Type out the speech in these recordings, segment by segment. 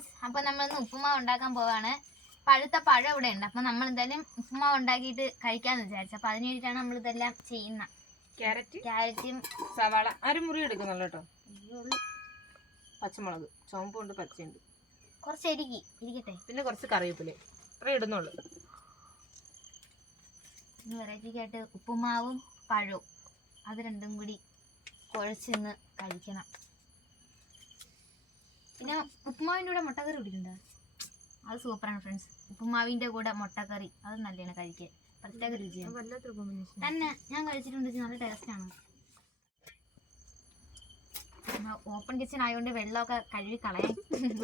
Friends, അപ്പൊ നമ്മളിന്ന് ഉപ്പുമാവ് ഉണ്ടാക്കാൻ പോവാണ്. പഴുത്ത പഴം ഇവിടെ ഉണ്ട്. അപ്പൊ നമ്മൾ എന്തായാലും ഉപ്പുമാവ് ഉണ്ടാക്കിയിട്ട് കഴിക്കാന്ന് വിചാരിച്ചു. അപ്പൊ അതിന് വേണ്ടിയിട്ടാണ് നമ്മൾ ഇതെല്ലാം ചെയ്യുന്നത്. ക്യാരറ്റും സവാള അരമുറി എടുക്കുന്നുള്ളൂ കേട്ടോ. പച്ചമുളക് ചുവപ്പുണ്ട്, പച്ചയുണ്ട്, കുറച്ച് ഇരിക്കട്ടെ. പിന്നെ കുറച്ച് കറിവേപ്പില ഇത്രേ ഇടുന്നുള്ളൂ. വെറൈറ്റിക്കായിട്ട് ഉപ്പുമാവും പഴവും അത് രണ്ടും കൂടി കുഴച്ചിന്ന് കഴിക്കണം. പിന്നെ ഉപ്പുമാവിൻ്റെ കൂടെ മുട്ടക്കറി കുടിക്കണ്ട, അത് സൂപ്പറാണ് ഫ്രണ്ട്സ്. ഉപ്പുമാവിൻ്റെ കൂടെ മുട്ടക്കറി അത് നല്ലതാണ് കഴിക്കാൻ, പ്രത്യേക രുചിയാണ് തന്നെ. ഞാൻ കഴിച്ചിട്ടുണ്ട്, നല്ല ടേസ്റ്റാണ്. ഓപ്പൺ കിച്ചൺ ആയതുകൊണ്ട് വെള്ളമൊക്കെ കഴുകി കളയാൻ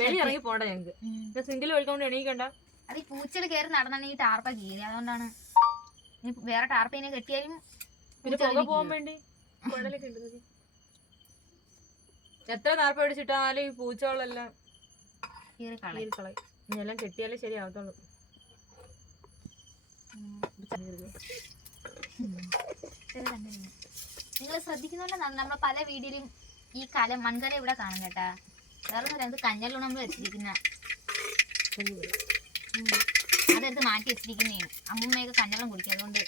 വെളി ഇറങ്ങി പോണ്ട ഞങ്ങൾക്ക്. സിംഗിൾ ഒഴിക്കൊണ്ട് എണീക്കണ്ട. അത് ഈ പൂച്ചകൾ കയറി നടന്നാണെങ്കിൽ ടാർപ്പ കീറി, അതുകൊണ്ടാണ്. ഇനി വേറെ ടാർപ്പയിനെ കെട്ടിയാലും പിന്നെ പുക പോകാൻ വേണ്ടി എത്ര താർപ്പ പിടിച്ചിട്ടാലും ഈ പൂച്ചകളെല്ലാം കളയും. ഇനിയെല്ലാം കെട്ടിയാലേ ശരിയാവത്തുള്ളൂ. നിങ്ങൾ ശ്രദ്ധിക്കുന്നുണ്ടെന്നാണ് നമ്മൾ പല വീഡിയോയിലും ഈ മൺകല ഇവിടെ കാണും കേട്ടാ. വേറെ ഒന്നും കഞ്ഞലാണ് നമ്മൾ വെച്ചിരിക്കുന്ന, അതെടുത്ത് മാറ്റി വെച്ചിരിക്കുന്നേ. അമ്മൂമ്മയൊക്കെ കഞ്ഞളം കുടിക്കും, അതുകൊണ്ട്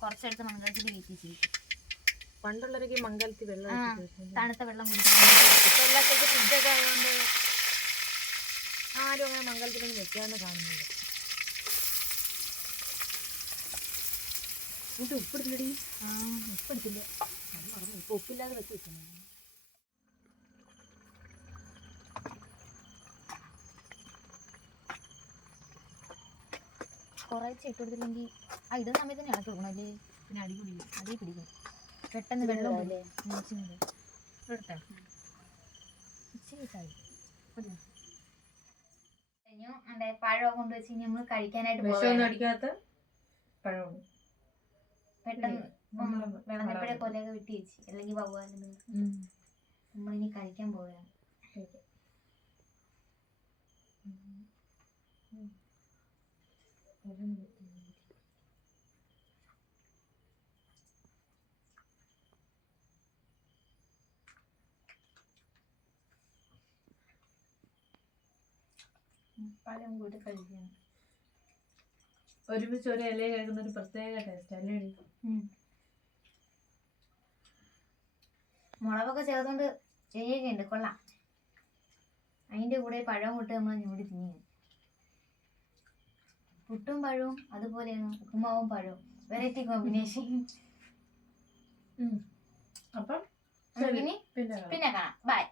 കുറച്ചെടുത്ത് മൺകലത്തിൽ വീട്ടിച്ചിരിക്കും. പണ്ടുള്ളവരൊക്കെ മംഗലത്തിൽ വെള്ളം തണുത്ത വെള്ളം എല്ലാത്തേക്ക് ഫുഡൊക്കെ ആയതുകൊണ്ട് ആരും അങ്ങനെ മംഗലത്തിലൊന്നും വെക്കാന്ന് കാണുന്നുണ്ട്. ഉപ്പെടുത്തില്ലടി. ഉപ്പെടുത്തില്ല, ഇപ്പൊ ഉപ്പില്ലാതെ വെച്ച് വെക്കുന്നു. കുറച്ച് ഇട്ട് കൊടുത്തില്ലെങ്കിൽ ഇടുന്ന സമയത്ത് തന്നെ ഇളക്കി കൊടുക്കണല്ലേ. പിന്നെ അടി പിടിക്കും പെട്ടെന്ന്. വെള്ളം പോലെ പഴം കൊണ്ടുവച്ച് ഇനി നമ്മൾ കഴിക്കാനായിട്ട് അടിക്കാത്ത പഴമാണ്. പെട്ടെന്ന് വെള്ളപ്പഴ കൊലയൊക്കെ വിട്ടി വെച്ച്, അല്ലെങ്കിൽ വവ്വാലും നമ്മളിനി കഴിക്കാൻ പോവുകയാണ്. പഴം കൂടി കഴിക്കണം. ഒരുമിച്ച് ഒരു ഇല കഴിക്കുന്ന ഒരു പ്രത്യേക ടേസ്റ്റ് അല്ലേ? മുളകൊക്കെ ചേർത്തോണ്ട് ചെയ്യുകയുണ്ട്, കൊള്ളാം. അതിൻ്റെ കൂടെ പഴവും കൂട്ട് നമ്മൾ ഞൂടി തിന്നു. പുട്ടും പഴവും അതുപോലെയാണ് ഉപ്പുമാവും പഴവും, വെറൈറ്റി കോമ്പിനേഷൻ. അപ്പം പിന്നെ കാണാം. ബൈ.